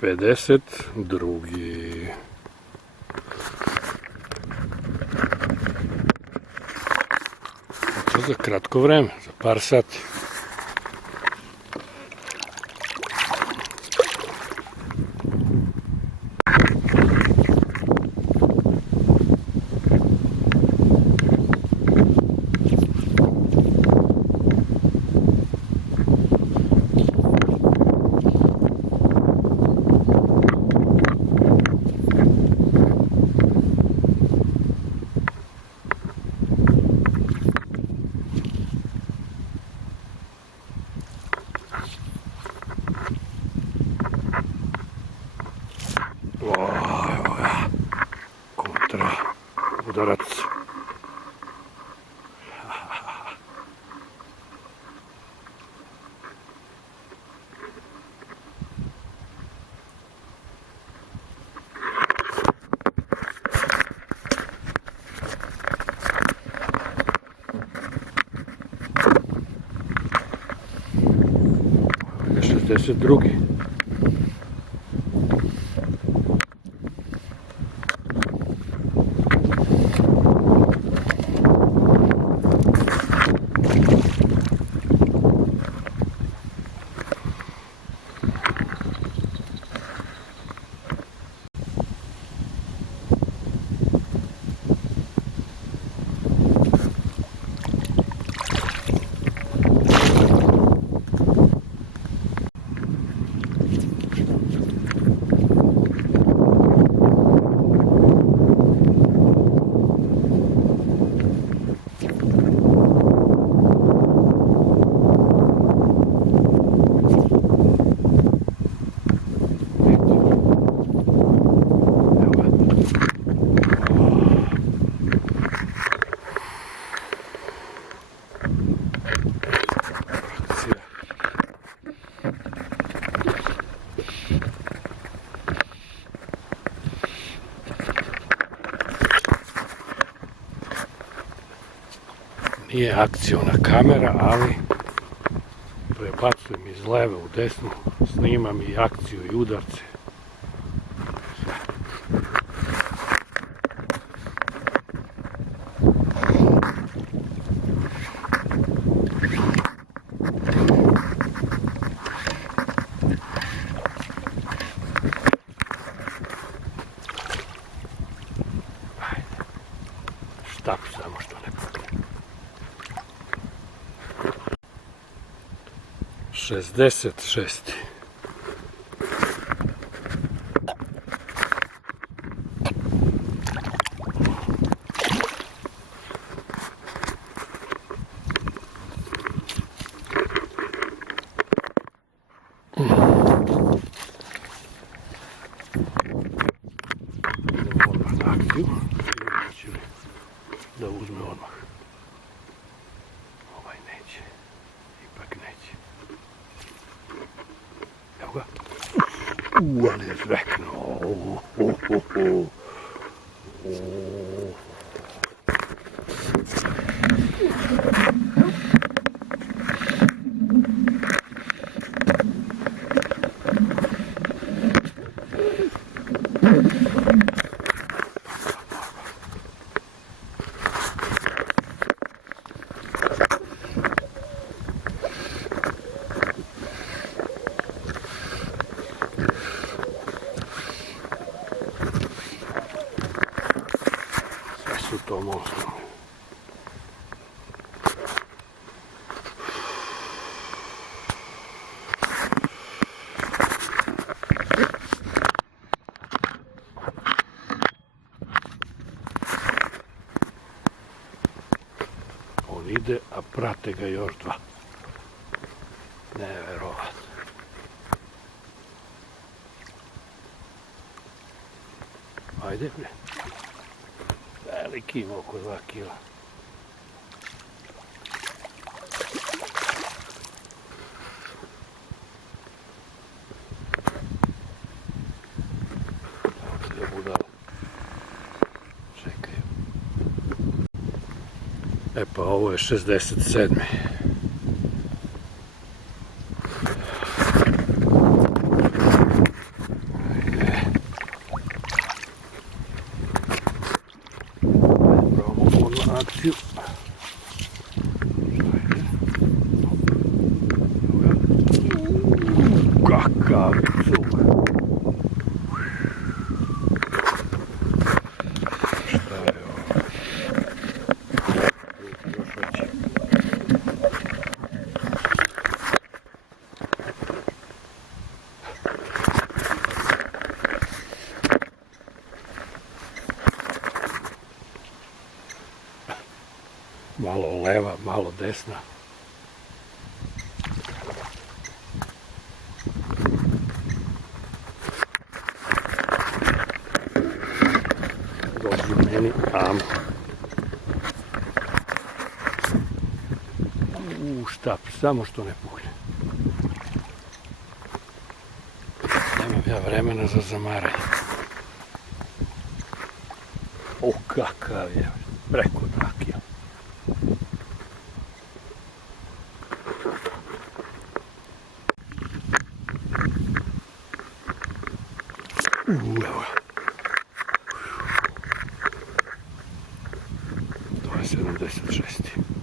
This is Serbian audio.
52. To za kratko vreme, za par sati. Kontra udarac. Je 62. Nije akciona kamera, ali prebacujem iz leve u desnu, snimam i akciju i udarce. Štap samo što ne pukne. 66. Idemo odmah na akciju. Da uzme odmah. Ovaj neće. Ipak neće. Evo ga. Ali je zveknuo. Su to monstrum. On ide, a prate ga još dva. Neverovatno. Ajde bre. Veliki ima oko 2 kila. Čekaj. E pa ovo je 67. kakav cug. Šta je ovo? Još hoće. Malo leva, malo desna. Dođi meni, amo. Štap, samo što ne puhne. Nemam ja vremena za zamaranje. O, kakav je, preko drakija. Evo ga. To je 76.